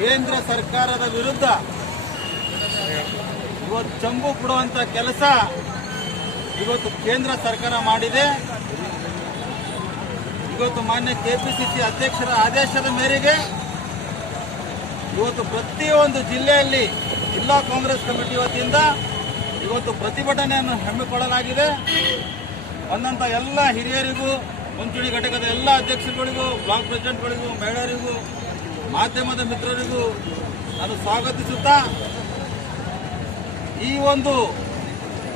ಕೇಂದ್ರ ಸರ್ಕಾರದ ವಿರುದ್ಧ ಇವತ್ತು ಚಂಬು ಕೊಡುವಂತ ಕೆಲಸ ಇವತ್ತು ಕೇಂದ್ರ ಸರ್ಕಾರ ಮಾಡಿದೆ. ಇವತ್ತು ಮಾನ್ಯ ಕೆಪಿಸಿಸಿ ಅಧ್ಯಕ್ಷರ ಆದೇಶದ ಮೇರೆಗೆ ಇವತ್ತು ಪ್ರತಿಯೊಂದು ಜಿಲ್ಲೆಯಲ್ಲಿ ಜಿಲ್ಲಾ ಕಾಂಗ್ರೆಸ್ ಕಮಿಟಿ ವತಿಯಿಂದ ಇವತ್ತು ಪ್ರತಿಭಟನೆಯನ್ನು ಹಮ್ಮಿಕೊಳ್ಳಲಾಗಿದೆ. ಬಂದಂತ ಎಲ್ಲ ಹಿರಿಯರಿಗೂ, ಮುಂಚೂಣಿ ಘಟಕದ ಎಲ್ಲ ಅಧ್ಯಕ್ಷರುಗಳಿಗೂ, ಬ್ಲಾಕ್ ಪ್ರೆಸಿಡೆಂಟ್ಗಳಿಗೂ ಮಹಿಳೆಯರಿಗೂ ಮಾಧ್ಯಮದ ಮಿತ್ರರಿಗೂ ನಾನು ಸ್ವಾಗತಿಸುತ್ತಾ, ಈ ಒಂದು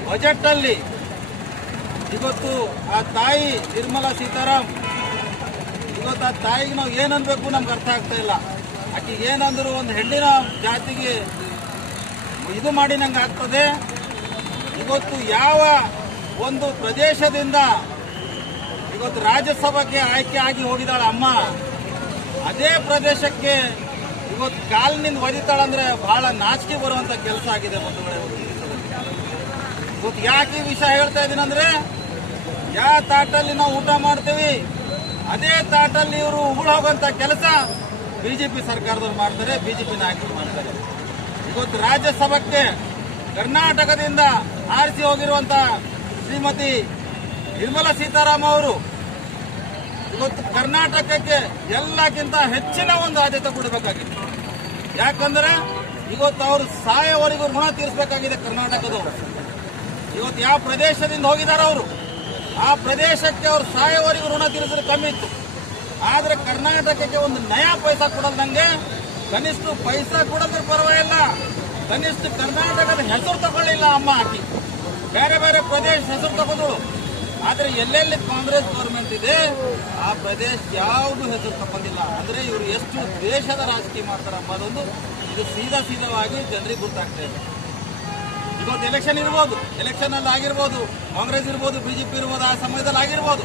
ಬಜೆಟ್ಟಲ್ಲಿ ಇವತ್ತು ಆ ತಾಯಿ ನಿರ್ಮಲಾ ಸೀತಾರಾಮ್, ಇವತ್ತು ಆ ತಾಯಿಗೆ ನಾವು ಏನನ್ಬೇಕು ನಮ್ಗೆ ಅರ್ಥ ಆಗ್ತಾ ಇಲ್ಲ. ಆಕೆ ಏನಂದ್ರು ಒಂದು ಹೆಣ್ಣಿನ ಜಾತಿಗೆ ಇದು ಮಾಡಿ ನಂಗೆ ಆಗ್ತದೆ. ಇವತ್ತು ಯಾವ ಒಂದು ಪ್ರದೇಶದಿಂದ ಇವತ್ತು ರಾಜ್ಯಸಭೆಗೆ ಆಯ್ಕೆ ಆಗಿ ಹೋಗಿದ್ದಾಳೆ ಅಮ್ಮ ಅದೇ ಪ್ರದೇಶಕ್ಕೆ ಇವತ್ತು ಕಾಲಿನಿಂದ ಒದಿತಾಳಂದ್ರೆ ಬಹಳ ನಾಚಿಕೆ ಬರುವಂತ ಕೆಲಸ ಆಗಿದೆ ಬಂಧುಗಳೇ ಇವತ್ತು ಯಾಕೆ ಈ ವಿಷಯ ಹೇಳ್ತಾ ಇದ್ದೀನಿ ಅಂದ್ರೆ ಯಾವ ತಾಟಲ್ಲಿ ನಾವು ಊಟ ಮಾಡ್ತೀವಿ, ಅದೇ ತಾಟಲ್ಲಿ ಇವರು ಉಗುಳ ಹೋಗುವಂತ ಕೆಲಸ ಬಿಜೆಪಿ ಸರ್ಕಾರದವ್ರು ಮಾಡ್ತಾರೆ, ಬಿಜೆಪಿ ನಾಯಕರು ಮಾಡ್ತಾರೆ. ಇವತ್ತು ರಾಜ್ಯಸಭಕ್ಕೆ ಕರ್ನಾಟಕದಿಂದ ಆರಿಸಿ ಹೋಗಿರುವಂತ ಶ್ರೀಮತಿ ನಿರ್ಮಲಾ ಸೀತಾರಾಮ್ ಅವರು ಕರ್ನಾಟಕಕ್ಕೆ ಎಲ್ಲಕ್ಕಿಂತ ಹೆಚ್ಚಿನ ಒಂದು ಆದ್ಯತೆ ಕೊಡಬೇಕಾಗಿದೆ. ಯಾಕಂದ್ರೆ ಇವತ್ತು ಅವರು ಸಾಯವರೆಗೂ ಋಣ ತೀರಿಸಬೇಕಾಗಿದೆ ಕರ್ನಾಟಕದವರು. ಇವತ್ತು ಯಾವ ಪ್ರದೇಶದಿಂದ ಹೋಗಿದ್ದಾರೆ ಅವರು? ಆ ಪ್ರದೇಶಕ್ಕೆ ಅವರು ಸಾಯವರೆಗೂ ಋಣ ತೀರಿಸಿದ್ರೆ ಕಮ್ಮಿ ಇತ್ತು. ಆದ್ರೆ ಕರ್ನಾಟಕಕ್ಕೆ ಒಂದು ನಯಾ ಪೈಸಾ ಕೊಡಲ್ದಂಗೆ ಕನಿಷ್ಠ ಪೈಸಾ ಕೊಡೋದ್ರ ಪರವಾಗಿಲ್ಲ. ಕನಿಷ್ಠ ಕರ್ನಾಟಕದ ಹೆಸರು ತಗೊಳ್ಳಿಲ್ಲ ಅಮ್ಮ ಆಕಿ. ಬೇರೆ ಬೇರೆ ಪ್ರದೇಶ ಹೆಸರು ತಗೊಂಡಳು ಆದ್ರೆ ಎಲ್ಲೆಲ್ಲಿ ಕಾಂಗ್ರೆಸ್ ಗೌರ್ಮೆಂಟ್ ಇದೆ, ಆ ಪ್ರದೇಶ ಯಾವುದು ಹೆಸರು ತಗೊಂಡಿಲ್ಲ ಅಂದ್ರೆ ಇವರು ಎಷ್ಟು ದೇಶದ ರಾಜಕೀಯ ಮಾಡ್ತಾರೆ ಅನ್ನೋದೊಂದು ಇದು ಸೀದಾ ಸೀದವಾಗಿ ಜನರಿಗೆ ಗೊತ್ತಾಗ್ತಾ ಇದೆ. ಇವತ್ತು ಎಲೆಕ್ಷನ್ ಇರ್ಬೋದು ಎಲೆಕ್ಷನ್ ಅಲ್ಲಿ ಆಗಿರ್ಬೋದು, ಕಾಂಗ್ರೆಸ್ ಇರ್ಬೋದು ಬಿಜೆಪಿ ಇರ್ಬೋದು, ಆ ಸಮಯದಲ್ಲಿ ಆಗಿರ್ಬೋದು.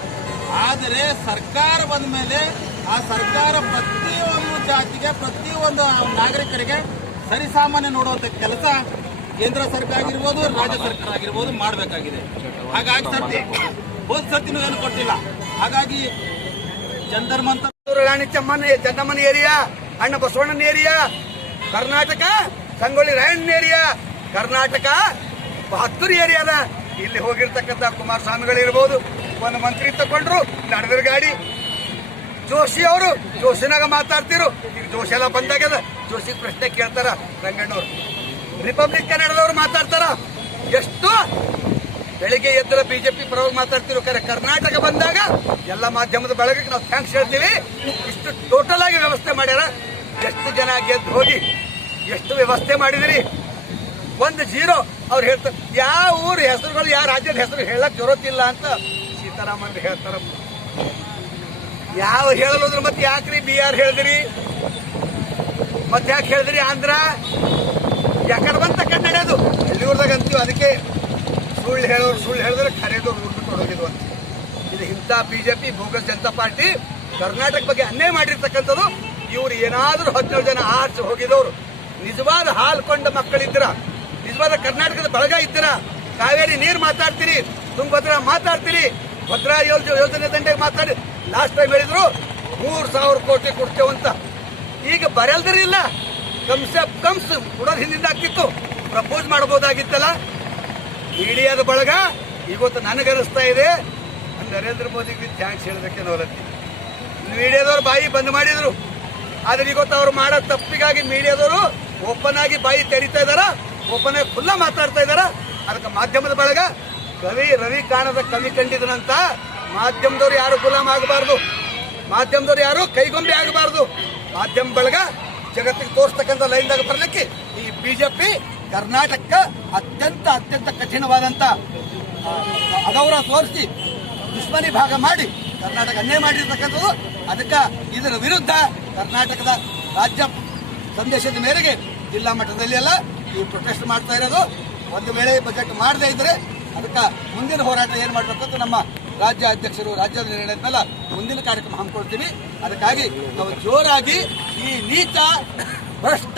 ಆದರೆ ಸರ್ಕಾರ ಬಂದ ಮೇಲೆ ಆ ಸರ್ಕಾರ ಪ್ರತಿಯೊಂದು ಜಾತಿಗೆ, ಪ್ರತಿಯೊಂದು ನಾಗರಿಕರಿಗೆ ಸರಿಸಾಮಾನ್ಯ ನೋಡುವಂತ ಕೆಲಸ ಕೇಂದ್ರ ಸರ್ಕಾರ ಆಗಿರ್ಬೋದು, ರಾಜ್ಯ ಸರ್ಕಾರ ಆಗಿರ್ಬೋದು ಮಾಡಬೇಕಾಗಿದೆ. ಹಾಗಾಗಿ ಸರ್ತಿ ಹೋದ ಸರ್ತಿನೂ ಏನು ಕೊಟ್ಟಿಲ್ಲ. ಹಾಗಾಗಿ ಚಂದರ್ಮಂತ ರಾಣಿ ಚಮ್ಮನ, ಚಂದಮ್ಮನ ಏರಿಯಾ, ಅಣ್ಣ ಬಸವಣ್ಣನ ಏರಿಯಾ, ಕರ್ನಾಟಕ, ಸಂಗೊಳ್ಳಿ ರಾಯಣ್ಣನ ಏರಿಯಾ, ಕರ್ನಾಟಕ ಬಹತ್ತೂರು ಏರಿಯಾದ ಇಲ್ಲಿ ಹೋಗಿರ್ತಕ್ಕಂಥ ಕುಮಾರಸ್ವಾಮಿಗಳಿರ್ಬೋದು ಒಂದು ಮಂತ್ರಿ ತಗೊಂಡ್ರು ನಡೆದ್ರ ಗಾಡಿ. ಜೋಶಿ ಅವರು, ಜೋಶಿನಾಗ ಮಾತಾಡ್ತಿರು ಈಗ ಜೋಶಿ ಎಲ್ಲ ಬಂದಾಗ್ಯದ. ಜೋಶಿ ಪ್ರಶ್ನೆ ಕೇಳ್ತಾರ ರಂಗಣ್ಣವ್ರು. ರಿಪಬ್ಲಿಕ್ ಕನ್ನಡದವ್ರು ಮಾತಾಡ್ತಾರ? ಎಷ್ಟು? ಬೆಳಿಗ್ಗೆ ಎದ್ದರ ಬಿಜೆಪಿ ಪರವಾಗಿ ಮಾತಾಡ್ತಿರೋ ಕರೆ ಕರ್ನಾಟಕ ಬಂದಾಗ ಎಲ್ಲ ಮಾಧ್ಯಮದ ಬೆಳಗ್ಗೆ ನಾವು ಥ್ಯಾಂಕ್ಸ್ ಹೇಳ್ತೀವಿ. ಇಷ್ಟು ಟೋಟಲ್ ಆಗಿ ವ್ಯವಸ್ಥೆ ಮಾಡ್ಯಾರ. ಎಷ್ಟು ಜನ ಗೆದ್ದು ಹೋಗಿ ಎಷ್ಟು ವ್ಯವಸ್ಥೆ ಮಾಡಿದಿರಿ? ಒಂದು ಜೀರೋ ಅವ್ರು ಹೇಳ್ತಾರೆ ಯಾವ ಊರ ಹೆಸರುಗಳು, ಯಾವ ರಾಜ್ಯದ ಹೆಸರು ಹೇಳಕ್ ಜರೋತಿಲ್ಲ ಅಂತ ಸೀತಾರಾಮನ್ ಹೇಳ್ತಾರ. ಯಾವ ಹೇಳೋದ್ರ ಮತ್ತೆ ಯಾಕ್ರಿ ಬಿ ಆರ್ ಹೇಳಿದ್ರಿ? ಮತ್ತೆ ಯಾಕೆ ಹೇಳಿದ್ರಿ ಆಂಧ್ರ? ಬಂತ ಕನ್ನಡದು ಎಲ್ಲಿವ್ರದಾಗ ಅಂತೀವಿ ಅದಕ್ಕೆ ಸುಳ್ಳು ಹೇಳೋರು, ಸುಳ್ಳು ಹೇಳಿದ್ರೆ ಕರೆದು ಉರ್ಬಿಟ್ಟು ಹೊಡೋಗಿದ್ವು ಅಂತ. ಇದು ಇಂಥ BJP bogus Janata party Karnataka ಬಗ್ಗೆ ಅನ್ಯಾಯ ಮಾಡಿರ್ತಕ್ಕಂಥದ್ದು. ಇವ್ರು ಏನಾದರೂ ಹದಿನೇಳು ಜನ ಆರ್ಸಿ ಹೋಗಿದವರು. ನಿಜವಾದ ಹಾಲು ಕೊಂಡ ಮಕ್ಕಳಿದ್ದೀರ. ನಿಜವಾದ ಕರ್ನಾಟಕದ ಬಳಗ ಇದ್ದೀರಾ. ಕಾವೇರಿ ನೀರು ಮಾತಾಡ್ತೀರಿ, ತುಂಗಭದ್ರಾ ಮಾತಾಡ್ತೀರಿ, ಭದ್ರಾ ಯೋಜನೆ ಯೋಜನೆ ದಂಡೆಗೆ ಮಾತಾಡಿ. ಲಾಸ್ಟ್ ಟೈಮ್ ಹೇಳಿದ್ರು ಮೂರು ಸಾವಿರ ಕೋಟಿ ಕೊಡ್ತೇವಂತ. ಈಗ ಬರೆಲ್ದಿರಿಲ್ಲ ಕಮ್ಸ ಕಮ್ಸ್ ಕೊಡೋದ್ ಹಿಂದಿಂದ ಆಗ್ತಿತ್ತು ಪ್ರಪೋಸ್ ಮಾಡಬಹುದಾಗಿತ್ತಲ್ಲ ಮೀಡಿಯಾದ ಬಳಗ ಇವತ್ತು ನನಗನಿಸ್ತಾ ಇದೆ. ನರೇಂದ್ರ ಮೋದಿಗೆ ಥ್ಯಾಂಕ್ಸ್ ಹೇಳೋದಕ್ಕೆ ನೋಲತ್ತಿ ಮೀಡಿಯಾದವ್ರು ಬಾಯಿ ಬಂದ್ ಮಾಡಿದ್ರು. ಆದ್ರೆ ಇವತ್ತು ಅವ್ರು ಮಾಡೋ ತಪ್ಪಿಗಾಗಿ ಮೀಡಿಯಾದವರು ಓಪನ್ ಆಗಿ ಬಾಯಿ ತೆರೀತಾ ಇದಾರ, ಓಪನ್ ಆಗಿ ಫುಲ್ಲ ಮಾತಾಡ್ತಾ ಇದಾರ. ಅದಕ್ಕೆ ಮಾಧ್ಯಮದ ಬಳಗ ಕವಿ ರವಿ ಕಾಣದ ಕವಿ ಕಂಡಿದನಂತ ಮಾಧ್ಯಮದವ್ರು ಯಾರು ಗುಲಾಮ್ ಆಗಬಾರ್ದು? ಮಾಧ್ಯಮದವ್ರು ಯಾರು ಕೈಗೊಂಬೆ ಆಗಬಾರ್ದು? ಮಾಧ್ಯಮ ಬಳಗ ಜಗತ್ತಿಗೆ ತೋರಿಸ್ತಕ್ಕಂಥ ಲೈನ್ದಾಗ ಬರಲಿಕ್ಕೆ ಈ ಬಿಜೆಪಿ ಕರ್ನಾಟಕ ಅತ್ಯಂತ ಅತ್ಯಂತ ಕಠಿಣವಾದಂತ ಆ, ಅಗೌರವ ತೋರಿಸಿ ದುಶ್ಮನಿ ಭಾಗ ಮಾಡಿ ಕರ್ನಾಟಕ ಅನ್ಯಾಯ ಮಾಡಿರ್ತಕ್ಕಂಥದ್ದು. ಅದಕ್ಕೆ ಇದರ ವಿರುದ್ಧ ಕರ್ನಾಟಕದ ರಾಜ್ಯ ಸಂದೇಶದ ಮೇರೆಗೆ ಜಿಲ್ಲಾ ಮಟ್ಟದಲ್ಲಿ ಎಲ್ಲ ಈ ಪ್ರೊಟೆಸ್ಟ್ ಮಾಡ್ತಾ ಇರೋದು. ಒಂದು ವೇಳೆ ಬಜೆಟ್ ಮಾಡದೇ ಇದ್ರೆ ಅದಕ್ಕೆ ಮುಂದಿನ ಹೋರಾಟ ಏನು ಮಾಡಬೇಕು ನಮ್ಮ ರಾಜ್ಯ ಅಧ್ಯಕ್ಷರು ರಾಜ್ಯದ ನಿರ್ಣಯದ ಮುಂದಿನ ಕಾರ್ಯಕ್ರಮ ಹಮ್ಮಿಕೊಳ್ತೀವಿ. ಅದಕ್ಕಾಗಿ ನಾವು ಜೋರಾಗಿ ಈ ನೀತ ಭ್ರಷ್ಟ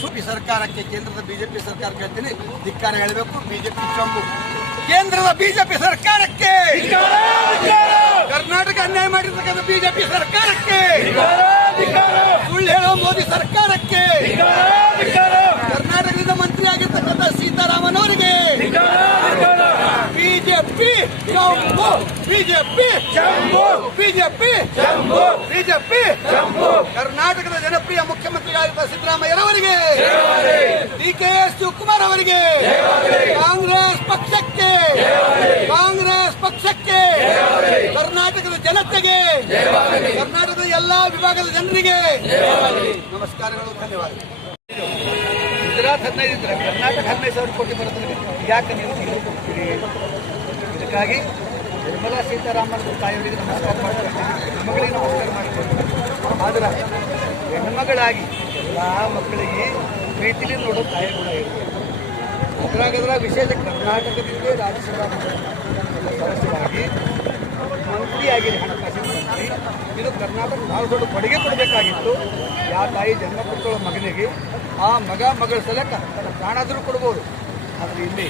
ಸುಪಿ ಸರ್ಕಾರಕ್ಕೆ, ಕೇಂದ್ರದ ಬಿಜೆಪಿ ಸರ್ಕಾರಕ್ಕೆ ಕೇಳ್ತೀನಿ ಧಿಕ್ಕಾರ ಹೇಳಬೇಕು. ಬಿಜೆಪಿ ಚಂಬು ಕೇಂದ್ರದ ಬಿಜೆಪಿ ಸರ್ಕಾರಕ್ಕೆ! ಕರ್ನಾಟಕ ಅನ್ಯಾಯ ಮಾಡಿರ್ತಕ್ಕಂಥ ಬಿಜೆಪಿ ಸರ್ಕಾರಕ್ಕೆ! ಸುಳ್ಳು ಹೇಳೋ ಮೋದಿ ಸರ್ಕಾರಕ್ಕೆ! ಕರ್ನಾಟಕದಿಂದ ಮಂತ್ರಿ ಆಗಿರ್ತಕ್ಕಂಥ ಸೀತಾರಾಮನ್ ಅವರಿಗೆ! ಬಿಜೆಪಿ ಬಿಜೆಪಿ ಬಿಜೆಪಿ ಬಿಜೆಪಿ ಕರ್ನಾಟಕದ ಜನಪ್ರಿಯ ಮುಖ್ಯಮಂತ್ರಿಗಳಾಗಿರುವ ಸಿದ್ದರಾಮಯ್ಯರವರಿಗೆ ಡಿ ಕೆ ಶಿವಕುಮಾರ್ ಅವರಿಗೆ ಕಾಂಗ್ರೆಸ್ ಪಕ್ಷಕ್ಕೆ ಕಾಂಗ್ರೆಸ್ ಪಕ್ಷಕ್ಕೆ ಕರ್ನಾಟಕದ ಜನತೆಗೆ ಕರ್ನಾಟಕದ ಎಲ್ಲಾ ವಿಭಾಗದ ಜನರಿಗೆ ನಮಸ್ಕಾರಗಳು ಧನ್ಯವಾದಗಳು. ಗುಜರಾತ್ ಹದಿನೈದು ಇದ್ರೆ ಕರ್ನಾಟಕ ಹದಿನೈದು ಸಾವಿರ ಕೋಟಿ ಬರುತ್ತೆ ಯಾಕೆ ನೀವು ಇದಕ್ಕಾಗಿ ನಿರ್ಮಲಾ ಸೀತಾರಾಮನ್ ತಾಯಿಯವರಿಗೆ ನಮಸ್ಕಾರ ಮಾಡ್ತಾರೆ ಹೆಣ್ಮಗಳಿಗೆ ನಮಸ್ಕಾರ ಮಾಡ್ತಾರೆ ಆದ್ರೆ ಹೆಣ್ಮಗಳಾಗಿ ಎಲ್ಲ ಮಕ್ಕಳಿಗೆ ಪ್ರೀತಿಲಿ ನೋಡೋ ತಾಯಿ ಕೂಡ ಇರುತ್ತೆ ಅದ್ರಾಗದ್ರ ವಿಶೇಷ ಕರ್ನಾಟಕದಿಂದ ರಾಜ್ಯಸಭಾ ಸದಸ್ಯರಾಗಿ ಮಂತ್ರಿಯಾಗಿದೆ ಹಣಕಾಸಿನ ಮಂತ್ರಿ. ಇದು ಕರ್ನಾಟಕ ಭಾಳ ದೊಡ್ಡ ಕೊಡುಗೆ ಕೊಡಬೇಕಾಗಿತ್ತು. ಯಾವ ತಾಯಿ ಜನ್ಮ ಕೊಟ್ಟಳ ಮಗನಿಗೆ. ಆ ಮಗ ಮಗಳ ಸಲಕ ತನ್ನ ಪ್ರಾಣಾದರೂ ಕೊಡ್ಬೋದು. ಆದರೆ ಇಲ್ಲಿ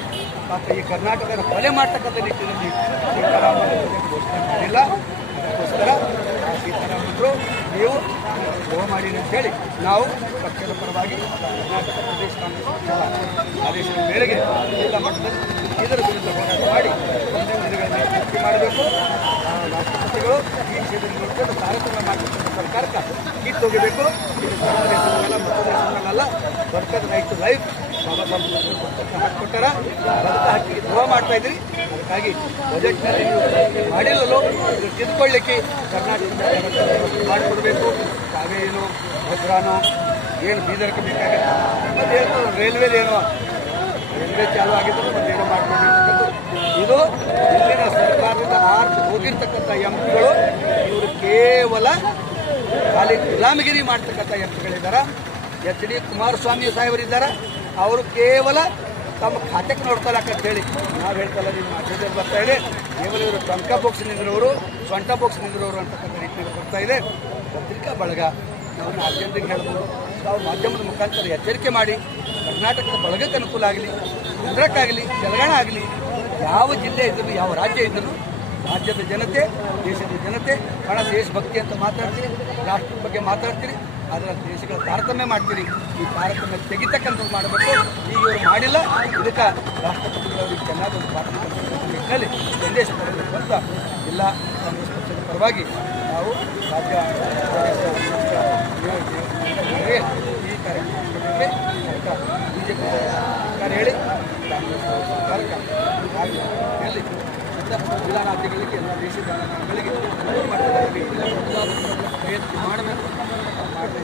ಪಾಪ ಈ ಕರ್ನಾಟಕದ ಕೊಲೆ ಮಾಡ್ತಕ್ಕಂಥ ನಿಟ್ಟಿನಲ್ಲಿ ಸೀತಾರಾಮನ್ ಘೋಷಣೆ ಮಾಡಿಲ್ಲ. ಅದಕ್ಕೋಸ್ಕರ ಆ ನೀವು ಗೋ ಮಾಡಿ ಅಂತ ಹೇಳಿ ನಾವು ಪಕ್ಷದ ಪರವಾಗಿ ಕರ್ನಾಟಕ ಪ್ರದೇಶ ಕಾಂಗ್ರೆಸ್ ಆದೇಶದ ಮೇರೆಗೆ ಜಿಲ್ಲಾ ಮಟ್ಟದಲ್ಲಿ ಇದರ ವಿರುದ್ಧ ಹೋರಾಟ ಮಾಡಿ ಮುಂದಿನ ದಿನಗಳಲ್ಲಿ ಮಾಡಬೇಕು. ರಾಷ್ಟ್ರಪತಿಗಳು ಈ ವಿಷಯದಲ್ಲಿ ಕಾರ್ಯಕ್ರಮ ಮಾಡಬೇಕು ಮಾಡತಕ್ಕಂಥ ಸರ್ಕಾರಕ್ಕೆ ಕಿತ್ತು ಹೋಗಬೇಕು ಇದು ನಮ್ಮ ದೇಶದಲ್ಲ ಮತ್ತು ದೇಶದಲ್ಲ worker right to life Baba ಹಾಕಿಕೊಟ್ಟಾರ. ಬದುಕ ಹಕ್ಕಿಗೆ ದ್ರೋಹ ಮಾಡ್ತಾ ಇದ್ರಿ. ಅದಕ್ಕಾಗಿ ಬಜೆಟ್ನಲ್ಲಿ ತಿದ್ಕೊಳ್ಳಿಕ್ಕೆ ತಿದ್ದುಕೊಳ್ಳಿಕ್ಕೆ ಕರ್ನಾಟಕದ ಮಾಡಿಕೊಡ್ಬೇಕು ಕಾವೇರಿನೋ ಭದ್ರಾನೋ ಏನು ಬೀದರ್ಗೆ ಬೇಕಾಗುತ್ತೆ ಮತ್ತೆ ಏನು ಏನೋ ರೈಲ್ವೆ ಚಾಲು ಆಗಿದ್ರು ಮತ್ತೇನೋ ಮಾಡ್ಕೊಂಡಿರ್ತಕ್ಕಂಥದ್ದು ಇದು ಇಲ್ಲಿನ ಸರ್ಕಾರದಿಂದ ಆರ್ಥಿಕ ಹೋಗಿರ್ತಕ್ಕಂಥ ಎಂ ಪಿಗಳು, ಇವರು ಕೇವಲ ಖಾಲಿ ಗುಲಾಮಗಿರಿ ಮಾಡ್ತಕ್ಕಂಥ ಎಂ ಪಿಗಳಿದ್ದಾರೆ. ಎಚ್ ಡಿ ಕುಮಾರಸ್ವಾಮಿ ಸಾಹೇಬರಿದ್ದಾರೆ. ಅವರು ಕೇವಲ ತಮ್ಮ ಖಾತೆಗೆ ನೋಡ್ತಾರೆ ಹೇಳಿ ನಾವು ಹೇಳ್ತಲ್ಲ ನಿಮ್ಮ ಮಾಧ್ಯಮದಲ್ಲಿ ಬರ್ತಾ ಇದೆ, ಕೇವಲ ಇವರು ಟೊಂಕ ಬಾಕ್ಸ್ ನಿಂದಿರೋರು ಸೊಂಟ ಬಾಕ್ಸ್ ನಿಂದಿರೋರು ಅಂತಕ್ಕಂಥ ರೀತಿಯಲ್ಲಿ ಬರ್ತಾ ಇದೆ. ಪತ್ರಿಕಾ ಬಳಗ ನಾವು ಮಾಧ್ಯಮದಿಂದ ಹೇಳ್ಬೋದು. ನಾವು ಮಾಧ್ಯಮದ ಮುಖಾಂತರ ಎಚ್ಚರಿಕೆ ಮಾಡಿ, ಕರ್ನಾಟಕದ ಬಳಗಕ್ಕೆ ಅನುಕೂಲ ಆಗಲಿ, ಕೇಂದ್ರಕ್ಕಾಗಲಿ, ತೆಲಂಗಾಣ ಆಗಲಿ, ಯಾವ ಜಿಲ್ಲೆ ಇದ್ದರೂ ಯಾವ ರಾಜ್ಯ ಇದ್ದರೂ ರಾಜ್ಯದ ಜನತೆ, ದೇಶದ ಜನತೆ, ಬಹಳ ದೇಶಭಕ್ತಿ ಅಂತ ಮಾತಾಡ್ತೀರಿ, ರಾಷ್ಟ್ರದ ಬಗ್ಗೆ ಮಾತಾಡ್ತೀರಿ ಅದರ ದೇಶಗಳ ತಾರತಮ್ಯ ಮಾಡ್ತೀರಿ. ಈ ತಾರತಮ್ಯ ತೆಗಿತಕ್ಕಂಥದ್ದು ಮಾಡಬೇಕು. ಈಗ ಇವರು ಮಾಡಿಲ್ಲ. ಇದಕ್ಕೆ ರಾಷ್ಟ್ರಪತಿಗಳವರಿಗೆ ಚೆನ್ನಾಗಿ ಒಂದು ಪಾಠ ನಿಟ್ಟಿನಲ್ಲಿ ಸಂದೇಶ ಕೊಡಬೇಕು ಅಂತ ಜಿಲ್ಲಾ ಕಾಂಗ್ರೆಸ್ ಪಕ್ಷದ ಪರವಾಗಿ ನಾವು ರಾಜ್ಯ ಈ ಕಾರ್ಯಕ್ರಮಕ್ಕೆ ಬಿಜೆಪಿ ಸರ್ಕಾರ ಹೇಳಿ ಕಾಂಗ್ರೆಸ್ ಸರ್ಕಾರಕ್ಕೆ ಆಗಲಿ ಎಲ್ಲಿ ಮತ್ತು ಜಿಲ್ಲಾನಾಥಿಗಳಿಗೆ ಎಲ್ಲ ದೇಶದ ಜನಗಳಿಗೆ ಮಟ್ಟದಲ್ಲಿ ಪ್ರಯತ್ನ ಮಾಡಬೇಕು ಮಾಡ್ತಾ ಇದ್ದಾರೆ